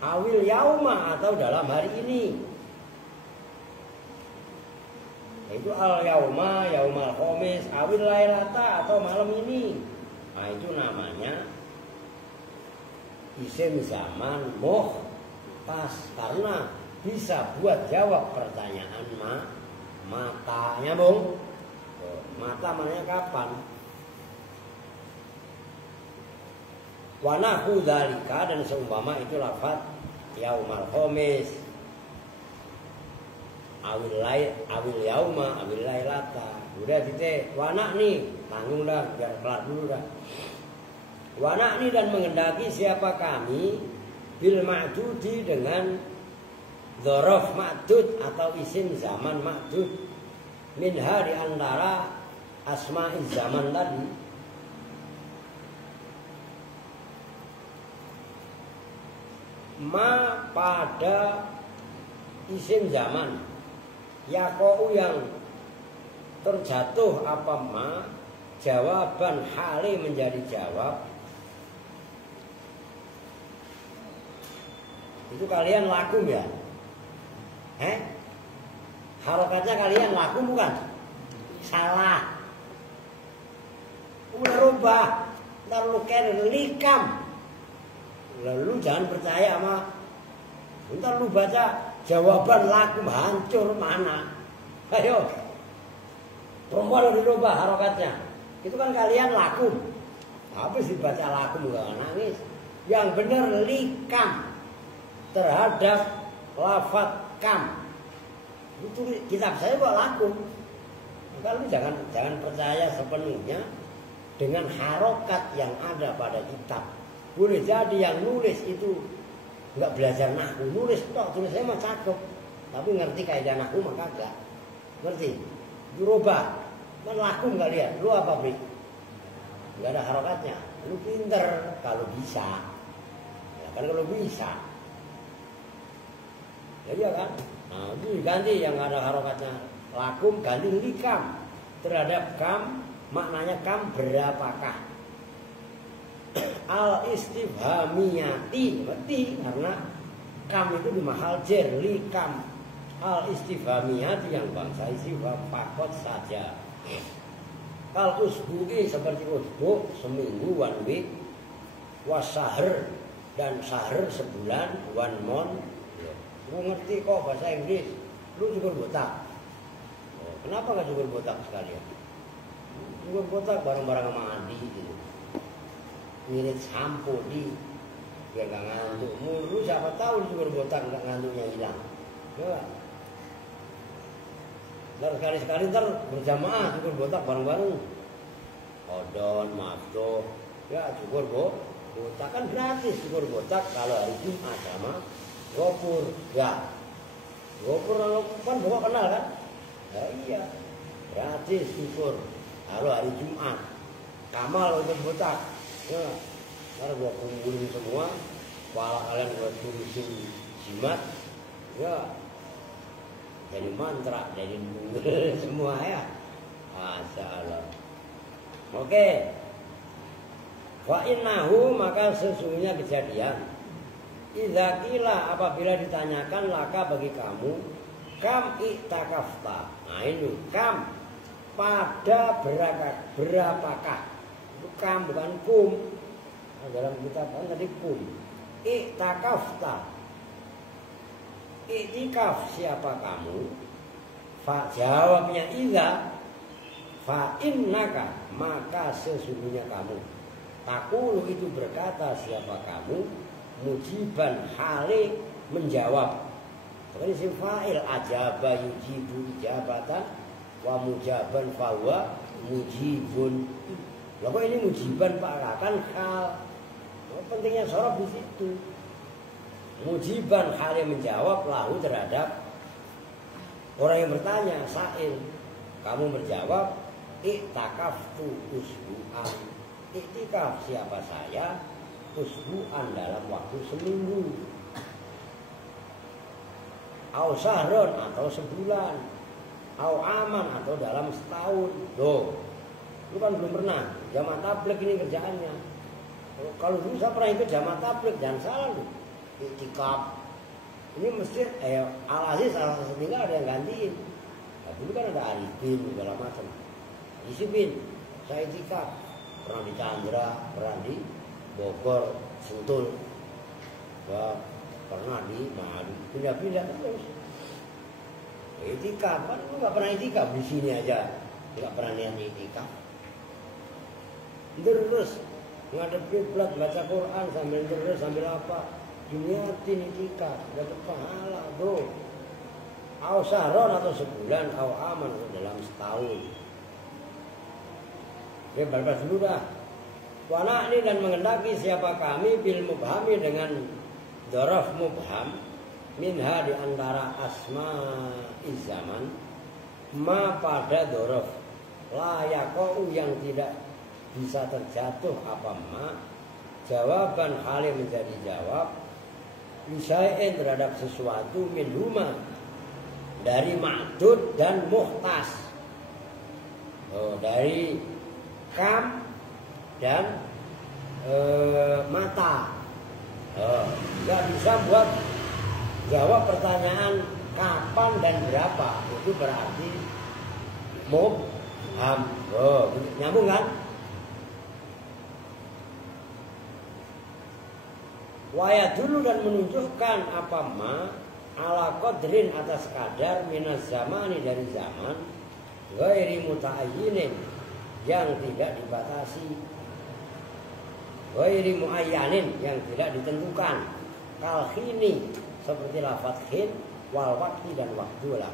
Awil yauma atau dalam hari ini. Itu al yauma, yaumal khomis, awil lailata atau malam ini. Nah itu namanya isim zaman muhtas karena bisa buat jawab pertanyaan matanya, Bung. Mata maknanya kapan? Wa nahu dzalika dan seumpama itu lafaz yaumal khamis. Awil yauma, awil lailata. Udah titik. Wa nih, tanggung dah biar kelar dulu dah. Wa nih dan mengendaki siapa kami bil ma'dudi dengan dzaraf ma'dud atau isim zaman ma'dud. Minha di antara asma'i zaman tadi. Ma pada isim zaman yakou yang terjatuh apa ma jawaban hali menjadi jawab. Itu kalian lakum ya? Harokatnya kalian lakum bukan? salah. Udah rubah, ntar lu keren likam. Lalu jangan percaya sama, ntar lu baca jawaban lakum hancur mana? Ayo, perempuan dirubah harokatnya. Itu kan kalian lakum. Apa sih baca lakum gak nangis? Yang benar likam terhadap lafaz kam. Itu kitab saya kok lakum. Maka lu jangan percaya sepenuhnya dengan harokat yang ada pada kitab. Boleh jadi yang nulis itu nggak belajar nahwu, nulis tok, tulisnya mah cakep, tapi ngerti kaidah nahwu mah kagak. Ngerti? Dirubah. Man lakum kalian, lu apa Bri? Nggak ada harokatnya. Lu pinter kalau bisa. Ya kan kalau bisa. Ya iya kan? Nah, itu diganti yang nggak ada harokatnya. Lakum ganti likam. Terhadap kam, maknanya kam berapakah? Al istifhamiyati, berarti karena kam itu di mahal jer likam. Al istifhamiyati yang bangsa istifham pakot saja. Kal usbu'i seperti usbu seminggu one week, wasahr dan sahr sebulan one month. Lu ngerti kok bahasa Inggris? Lu cukur botak. Kenapa nggak cukur botak sekalian? Cukur botak bareng-bareng sama Adi gitu. Ngirit sampo di biar gak ngantuk mulu, siapa tahu cukur botak gak ngantuknya hilang. Ya. Ntar sekali-sekali ntar berjamaah cukur botak bareng-bareng. Odon, mafto, ya cukur botak kan gratis cukur botak kalau hari Jumat sama gopur. Ya, gopur kan bawa kenal kan? Ya iya, gratis cukur kalau hari Jumat. Kamal untuk botak. Ya, ntar gua kumpulin semua, kepala kalian gua tulisin jimat, ya, jadi mantra, jadi semua ya, Masya Allah. Oke, wa innahu maka sesungguhnya kejadian, idza qila apabila ditanyakan laka bagi kamu, kam i'takafta, nah ini kam pada berapakah? Kam bukan kum. Nah, dalam kitab kan tadi kum. I'takafta. I'tikaf siapa kamu? Fa jawabnya idza fa innaka maka sesungguhnya kamu. Takulu itu berkata siapa kamu? Mujiban hale menjawab. Seperti isim fa'il ajaba yujibu ijabatan wa mujaban fahuwa mujibun. Lah kok ini mujiban Pak kan hal. Oh, pentingnya sorof di situ. Mujiban hal yang menjawab lahu terhadap orang yang bertanya, sa'il. Kamu berjawab, i'takaftu usbu'an. I'tikaf siapa saya? Usbu'an dalam waktu seminggu. Au sahron atau sebulan. Au aman atau dalam setahun. Loh, lu kan belum pernah jamaah tabligh ini kerjaannya. Kalau dulu saya pernah ikut jamaah tabligh, jangan salah lu. I'tikaf. Ini mesti Al-Aziz tinggal ada yang gantiin. Nah, dulu kan ada Arifin segala macam. Isibin, saya i'tikaf. Pernah di Chandra, pernah di Bogor, Sentul. Ya, pernah di Madu. Pindah-pindah terus. I'tikaf kan lu nggak pernah i'tikaf di sini aja. Nggak pernah niat i'tikaf. Terus ngadep kiblat baca Quran sambil terus sambil apa? Diniatin i'tikaf, dapat pahala, bro. Au sahron atau sebulan, au aman atau dalam setahun. Oke, balas dulu dah. Wana ini dan mengendaki siapa kami bil mubhami dengan dzaraf mubham minha di antara asma zaman ma pada dzaraf la yaqau yang tidak bisa terjatuh apa ma jawaban hal yang menjadi jawab misalnya terhadap sesuatu min huma dari ma'dud dan muhtas. Dari kam dan mata. Nggak bisa buat jawab pertanyaan kapan dan berapa. Itu berarti ham. Oh, nyambung kan? Waya dulu dan menunjukkan apa ma ala qadrin atas kadar minas zamani dari zaman ghairi muta'ayyinin yang tidak dibatasi, ghairi muayyanin yang tidak ditentukan, kal khini seperti lafaz khin wal waktu dan waktu lah.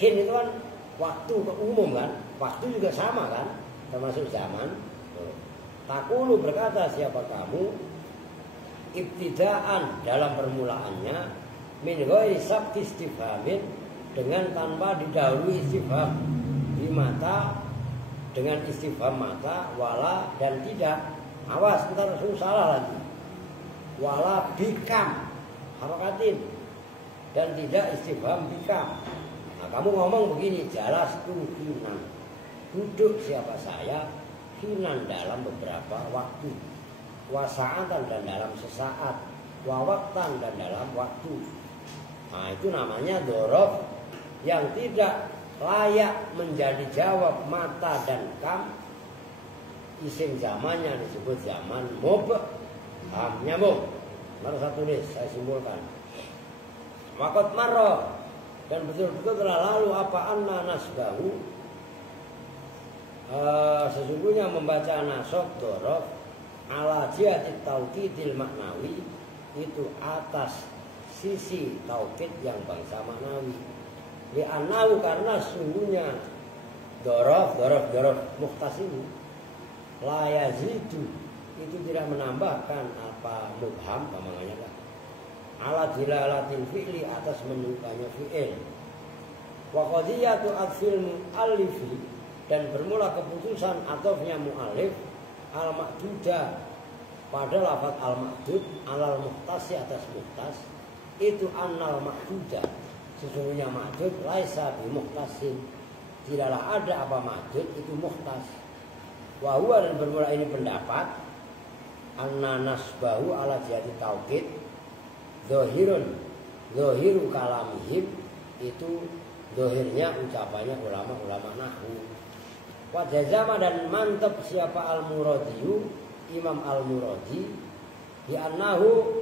Khin itu kan waktu umum kan, waktu juga sama kan, termasuk zaman. Takulu berkata siapa kamu ibtidaan dalam permulaannya min ghairi sabti istifhamin dengan tanpa didahului istifham di mata dengan istifham mata wala dan tidak. Awas ntar langsung salah lagi. Wala bikam harakatin dan tidak istifham bikam. Nah, kamu ngomong begini, jalas tu hinan, duduk siapa saya hinan dalam beberapa waktu, wasaatan dan dalam sesaat, wawaktan dan dalam waktu. Nah itu namanya dzaraf yang tidak layak menjadi jawab mata dan kam. Isim zamannya disebut zaman mubham. Nyambung. Baru satu tulis saya simpulkan. Waqat marra dan betul-betul telah lalu apa anna nasbahu, sesungguhnya membaca nasab dzaraf ala jihati taukidil maknawi itu atas sisi taukid yang bangsa maknawi. Li'annahu karena sungguhnya dzaraf mukhtas ini la yazidu itu tidak menambahkan apa mubham pamangannya lah. Ala dilalatil fi'li atas menunjukkannya fi'il. Wa qadiyatu atfil mu'allifi dan bermula keputusan atofnya mu'allif al-ma'duda pada lafaz al-ma'dud alal muhtasi atas muhtas itu annal ma'duda sesungguhnya ma'dud laisa bi muhtasin tidaklah ada apa ma'dud itu muhtas. Wa huwa dan bermula ini pendapat anna nasbahu ala jihati taukid zahiru kalamihim itu zahirnya ucapannya ulama-ulama nahwu. Wa jazama dan mantap siapa al-Muradiyu Imam al-Muradi di annahu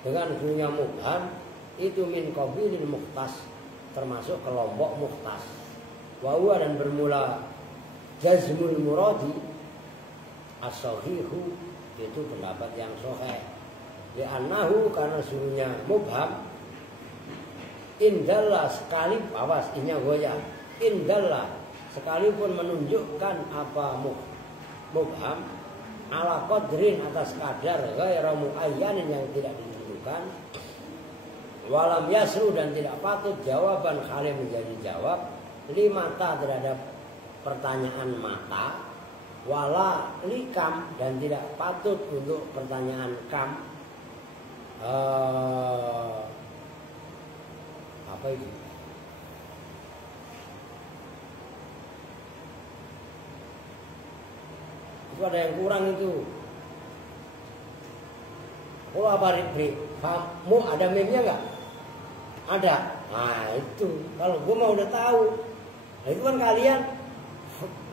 dengan sunya mubham itu min qabilil muhtas termasuk kelompok muhtas. Wa huwa dan bermula jazmul muradi as-sahihu itu pendapat yang sahih. Di annahu karena sunya mubham indallah sekali awas inya goyang indallah sekalipun menunjukkan apa mubham ala qadrin atas kadar ghairu muayyanin yang tidak ditentukan walam yasru dan tidak patut jawaban kali menjadi jawab limata terhadap pertanyaan mata wala likam dan tidak patut untuk pertanyaan kam. Apa itu? Itu ada yang kurang itu. Kalau apa Ribri? Kamu ada meme-nya nggak? Ada. Nah itu. Kalau gue mau udah tahu. Nah, itu kan kalian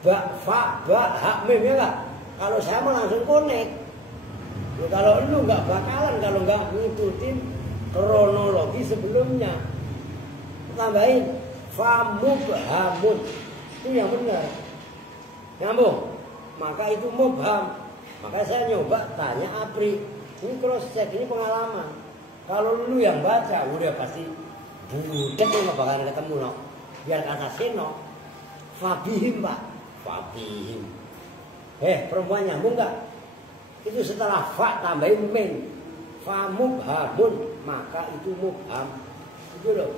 hak meme-nya nggak? Kalau saya mah langsung connect. Nah, kalau lu nggak bakalan kalau nggak ngikutin kronologi sebelumnya. Tambahin famubhamun itu yang benar. Nyambung. Maka itu mubham. Maka saya nyoba tanya Apri. Ini cross check, ini pengalaman. Kalau lu yang baca udah pasti budak lu nggak bakalan ketemu no. Biar kata seno fabihim pak. Fabihim. Perempuan nyambung nggak? Itu setelah fa tambahin min. Fa mubhamun maka itu mubham. Itu loh.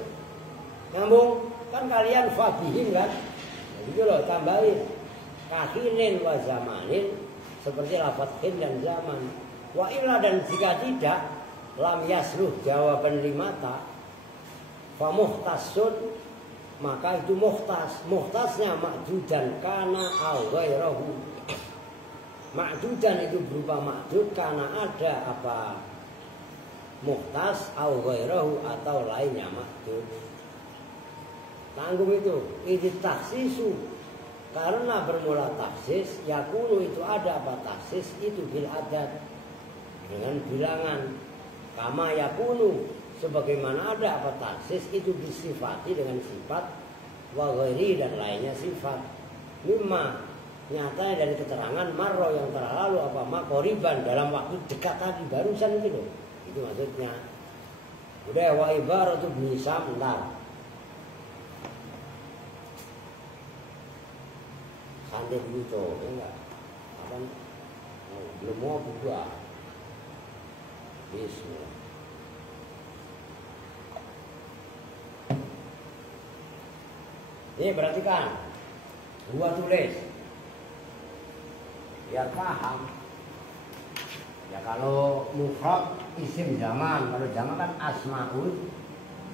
Nyambung kan kalian fabihim kan? Itu loh tambahin kahinin wa zamanin seperti lafaz khin dan zaman. Wa illa dan jika tidak lam yasruh jawaban limata fa muhtasun maka itu muhtas. Muhtasnya ma'dudan kana au ghairahu. Ma'dudan itu berupa ma'dud karena ada apa muhtas au ghairahu atau lainnya ma'dud. Tanggung itu taksisu Karena bermula taksis, yakunu itu ada apa taksis itu bil adat dengan bilangan. Kama yakunu sebagaimana ada apa taksis itu disifati dengan sifat wa ghairi dan lainnya sifat. Mimma nyatanya dari keterangan marro yang terlalu apa makoriban dalam waktu dekat tadi barusan itu loh. Itu maksudnya. Udah wa ibaratu bisa bentar. Santai dulu tuh, enggak. Apa? Belum mau buka. Bismillah. Ini perhatikan. Gua tulis. Biar paham. Ya kalau mufrad isim zaman, kalau zaman kan asmaul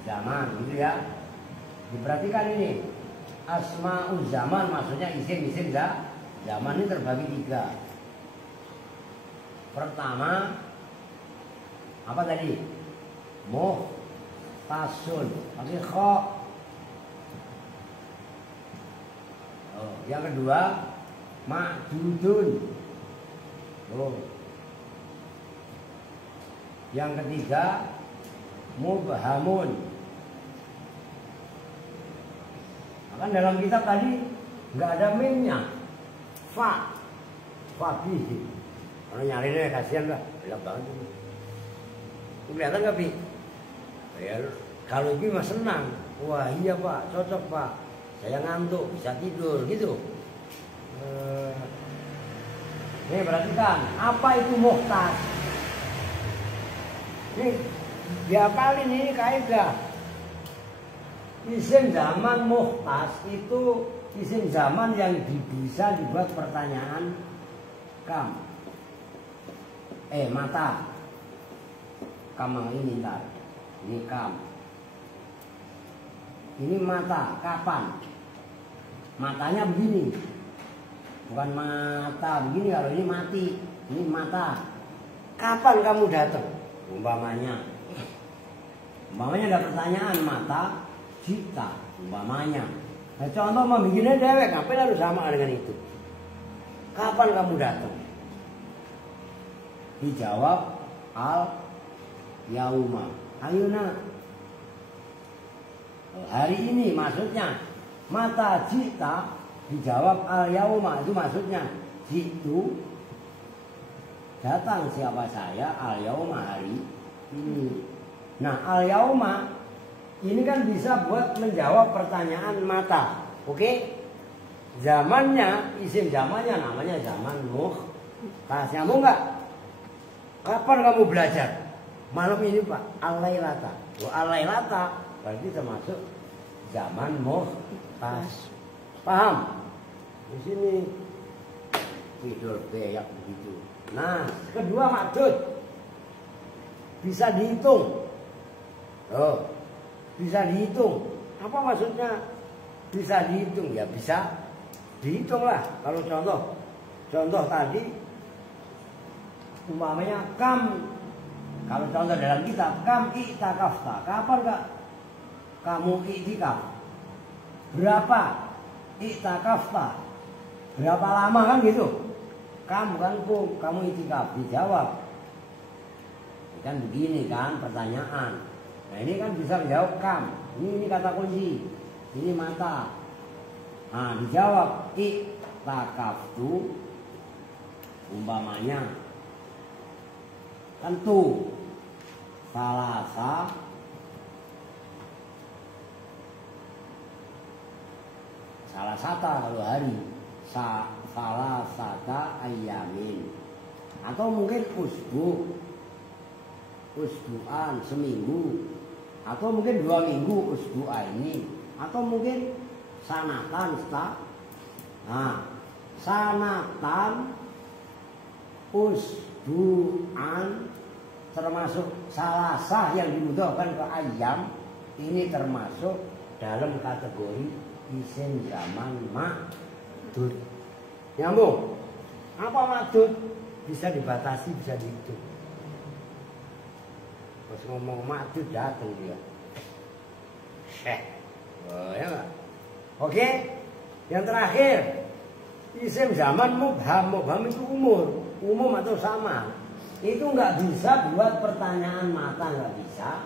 zaman, gitu ya. Diperhatikan ini. Asma'ul zaman maksudnya isim-isim zaman ini terbagi 3. Pertama apa tadi? Muhtasun pakai kha. Yang kedua ma'dudun. Yang ketiga mubhamun. Kan dalam kitab tadi nggak ada mimnya, fabihi. Kalau nyarinya kasihan lah, gelap banget. Kelihatan nggak Pi? Ya, kalau Pi mah senang. Wah iya Pak, cocok Pak. Saya ngantuk, bisa tidur gitu. Nih perhatikan, apa itu muhtas? Nih diapalin ini kaidah. Isim zaman muhtas itu isim zaman yang bisa dibuat pertanyaan kam. Mata. Kamang ini ntar. Ini kam. Ini mata. Kapan? Matanya begini. Bukan mata begini, kalau ini mati. Ini mata. Kapan kamu datang? Umpamanya ada pertanyaan mata. Cita, umpamanya. Nah, contoh mau bikinnya dewek, ngapain harus sama dengan itu? Kapan kamu datang? Dijawab al yauma. Ayo nak. Hari ini maksudnya. Mata cita dijawab al yauma, itu maksudnya jitu datang siapa saya al yauma hari ini. Nah al yauma ini kan bisa buat menjawab pertanyaan mata. Oke? Zamannya, isim zamannya namanya zaman muhtas. Nyambung nggak? Kapan kamu belajar? Malam ini Pak, al-lailata. Al-lailata berarti termasuk zaman muhtas. Paham? Di sini tidur beyak begitu. Nah, kedua maksud bisa dihitung. Bisa dihitung. Apa maksudnya bisa dihitung? Ya bisa dihitung lah. Kalau contoh tadi umpamanya kam. Kalau contoh dalam kitab kam i'takafta. Kapan Kak kamu i'tikaf? Berapa i'takafta? Berapa lama kan gitu? Kamu kan kamu i'tikaf. Dijawab. Kan begini kan pertanyaan. Nah ini kan bisa menjawab kam. Ini kata kunci. Ini mata. Nah dijawab i'takaftu. Umpamanya tentu salasa kalau hari salasata ayamin. Atau mungkin usbu'an seminggu. Atau mungkin 2 minggu usbu'a ini. Atau mungkin sanatan sanatan usbu'an termasuk salasah yang dimudahkan ke ayam. Ini termasuk dalam kategori isim zaman ma'dud. Nyambung? Apa ma'dud? Bisa dibatasi, bisa dihitung. Pas ngomong ma'dud datang dia. Ya enggak? Oke? Yang terakhir Isim zaman mubham itu umum atau sama. Itu nggak bisa buat pertanyaan mata, nggak bisa.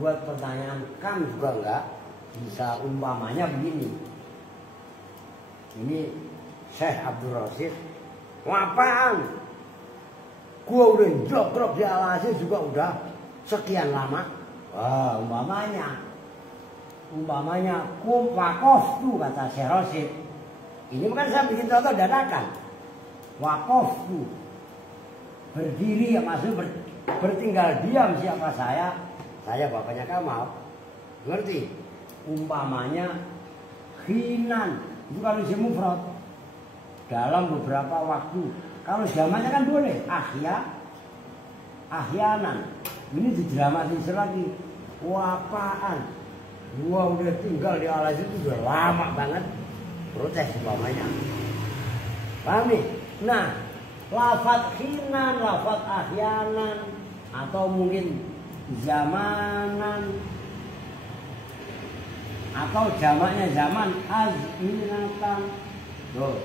Buat pertanyaan kam juga nggak bisa. Umpamanya begini. Ini Syekh Abdul Rasid, apaan? Gua udah jokrok di Al-Aziz juga udah sekian lama. Wah, umpamanya kum wakof tuh kata Syekh Rasid. Ini bukan saya bikin contoh dadakan. Wakof tuh berdiri, maksudnya bertinggal diam. Siapa saya? Saya bapaknya Kamal. Ngerti? Umpamanya khinan itu kalau isim mufrad dalam beberapa waktu. Kalau zamannya kan boleh ahyanan. Ini didramatisir lagi. Wapaan? Gua udah tinggal di Al-Aziz itu udah lama banget. Protes umpamanya. Paham nih? Nah, lafadz khinan, lafadz ahyanan, atau mungkin zamanan, atau jamaknya zaman azminatan. Loh,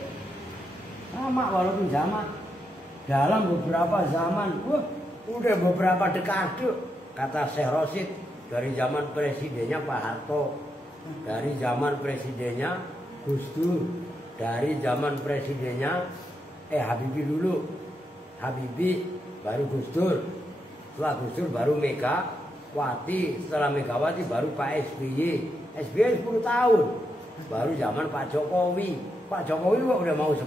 sama walaupun zaman dalam beberapa zaman, udah beberapa dekade, kata Syekh Rasid, dari zaman presidennya Pak Harto, dari zaman presidennya Gus Dur, dari zaman presidennya Habibie dulu, Habibie baru Gus Dur, setelah Gus Dur baru Megawati, setelah Megawati baru Pak SBY, SBY 10 tahun, baru zaman Pak Jokowi udah mau 10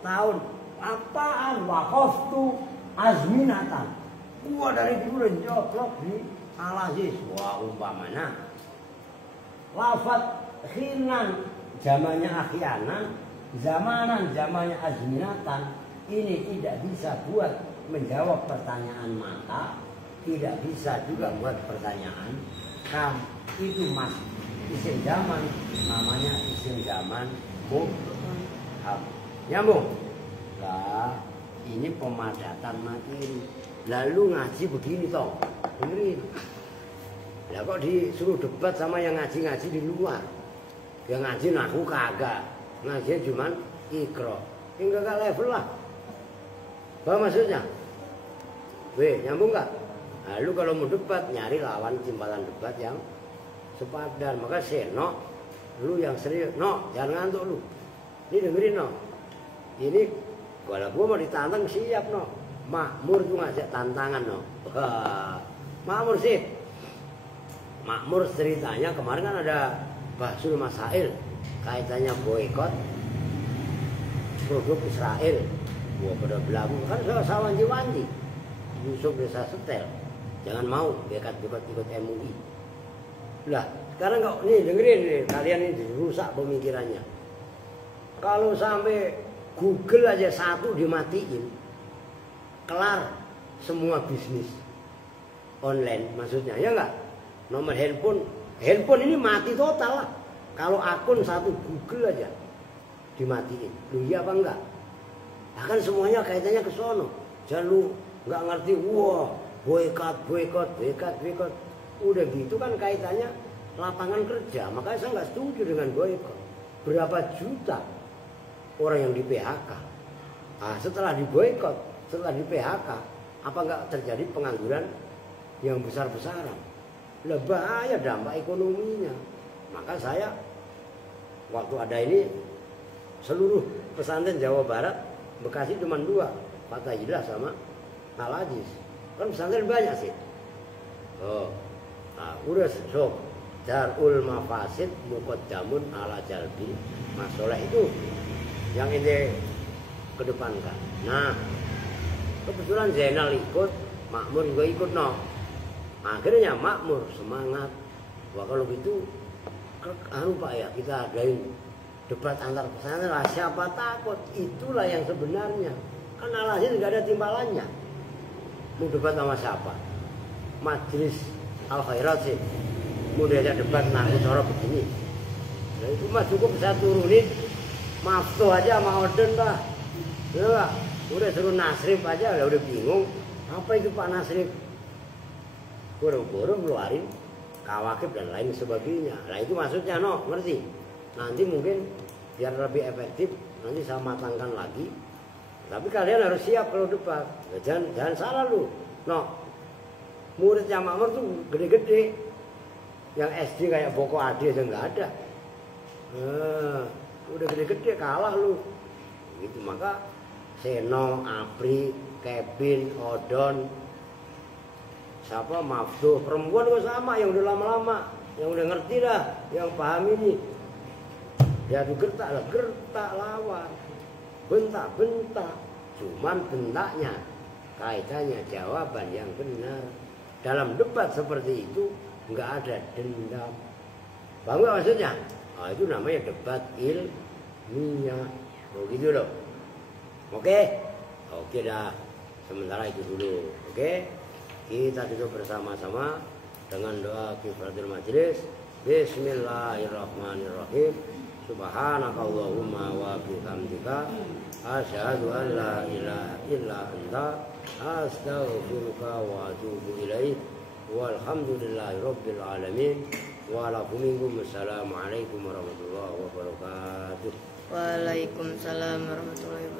tahun. Apaan? Waqaftu azminatan. Gua dari dulu joklok di Al-Aziz. Wah, umpamanya lafadz khinan zamannya ahyanan, zamanan zamannya azminatan. Ini tidak bisa buat menjawab pertanyaan mata, tidak bisa juga buat pertanyaan kam. Itu mas isim zaman, namanya isim zaman mubham. Nyambung? Lah, ini pemadatan materi. Lalu ngaji begini toh, dengerin. Lah kok disuruh debat sama yang ngaji-ngaji di luar? Yang ngaji nahu kagak, ngaji cuman ikro. Ini kagak level lah. Apa maksudnya? Weh, nyambung gak? Lalu kalau mau debat, nyari lawan timbalan debat yang sepadan. Maka Seno, lu yang serius, no, jangan ngantuk lu. Ini dengerin no. Ini kalau gua mau ditantang siap no. Makmur tuh ngajak tantangan no. Makmur sih. Makmur ceritanya kemarin kan ada Bahsul Masail kaitannya boikot produk Israel. Gua pada belagu kan saya sawanji-wanji. Yusuf desa setel. Jangan mau dekat-dekat ikut MUI. Lah, sekarang kok nih dengerin nih, kalian ini dirusak pemikirannya. Kalau sampai Google aja satu dimatiin, kelar semua bisnis online maksudnya, ya enggak? Nomor handphone ini mati total lah. Kalau akun satu Google aja dimatiin. Lu iya apa enggak? Bahkan semuanya kaitannya ke sono. Jangan lu nggak ngerti, wah boykot. Udah gitu kan kaitannya lapangan kerja. Makanya saya nggak setuju dengan boykot. Berapa juta orang yang di PHK. Nah, setelah di boykot, setelah di PHK, apa nggak terjadi pengangguran yang besar-besaran? Lah bahaya dampak ekonominya. Maka saya waktu ada ini seluruh pesantren Jawa Barat, Bekasi cuma 2, Fatahillah sama Al-Aziz. Kan pesantren banyak sih. Oh, nah, udah sok Darul Mafasid Muqaddamun ala Jalbi Masalah itu yang ini kedepankan. Nah, kebetulan Zainal ikut, Makmur juga ikut no. Akhirnya Makmur semangat. Wah kalau gitu, Pak ya kita adain debat antar pesantren lah. Siapa takut? Itulah yang sebenarnya. Kan Al-Aziz nggak ada timbalannya. Mau debat sama siapa? Majelis Al-Khairat sih. Mau diajak debat naku cara begini. Nah itu mah cukup bisa turunin Maftuh aja sama Oden lah. Ya, udah suruh Nasrif aja udah bingung. Apa itu Pak Nasrif? Boro-boro ngeluarin Kawakib dan lain sebagainya. Nah itu maksudnya no, ngerti? Nanti mungkin biar lebih efektif nanti saya matangkan lagi. Tapi kalian harus siap kalau debat. Jangan salah lu. No, muridnya Makmur tuh gede-gede. Yang SD kayak Boko Ade aja nggak ada. Udah gede-gede kalah lu. Gitu, maka Seno, Apri, Kevin, Odon, siapa Maftuh, perempuan juga sama yang udah lama-lama, yang udah ngerti dah, yang paham ini. Ya gertak lah, gertak lawan, bentak-bentak, cuman bentaknya kaitannya jawaban yang benar. Dalam debat seperti itu nggak ada dendam. Paham nggak maksudnya? Itu namanya debat ilmiah. Begitu loh. Oke dah. Sementara itu dulu. Oke. Kita duduk bersama-sama dengan doa kifaratul majelis. Bismillahirrahmanirrahim. Subhanakallahumma wa bihamdika asyhadu an la ilaha illa anta astaghfiruka wa atubu ilaik. Walhamdulillahirabbil alamin. Waalaikumsalam warahmatullahi wabarakatuh. Waalaikumsalam warahmatullahi wabarakatuh.